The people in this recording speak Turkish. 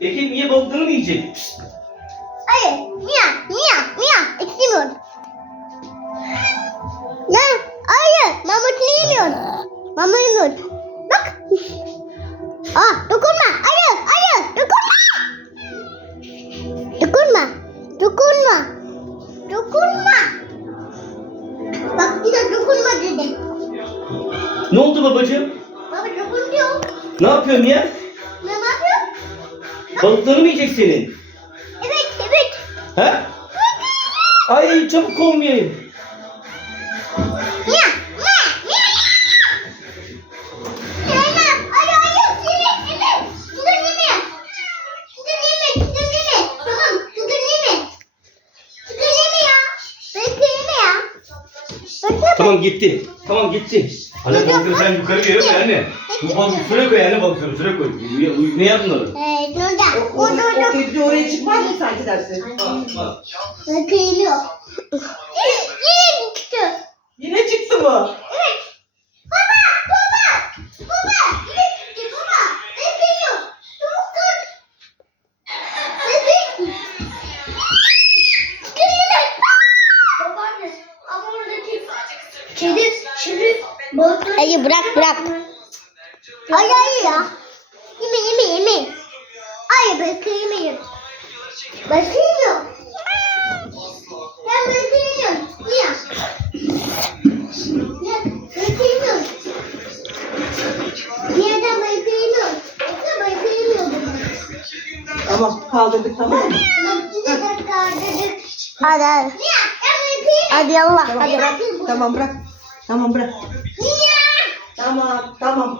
Ekin niye balıklarını mı yiyecek? Pişt. Hayır. Mia, Mia, Mia. İstemiyorum. Lan, hayır. Mamutunu yemiyorum. Mama yemiyorum. Bak. Ah, dokunma. Hayır, hayır. Dokunma. Dokunma. Dokunma. Dokunma. Bak bir de dokunma dedim. Ne oldu babacığım? Baba dokun diyor. Ne yapıyorsun ya? Balıklarını mı yiyecek senin? Evet, evet. He? Ay çabuk kovmayayım. Tamam gitti. Tamam gitti. Anne balıkları sen yukarı yere koy anne. Bu balık şuraya koy anne balıkları şuraya koy. Ne yaptın onu? Ee, Nurda. O, o, O kedi oraya çıkmaz mı sanki dersin? Bekle yemiyor. Yine çıktı. Yine çıktı mı? Evet. Baba, baba, baba, ne gitti baba? Ne geliyor? Çabuk dur. Ne gitti? Kedi. Babaanne, ama oradaki kedi şimdi balıkları... Hayır bırak bırak. Ay ay ya. Yeme yeme yeme. Ay balıkları yemeyin. Balıkları yemiyor. Ben balıkları yemiyorum. Niye? Ya, bakayım. Yerden bakayım. Yoksa bakayım. Tamam kaldırdık tamam mı? Hadi hadi. Hadi. Tamam Hadi. bırak. Tamam bırak. Tamam bırak. Tamam tamam.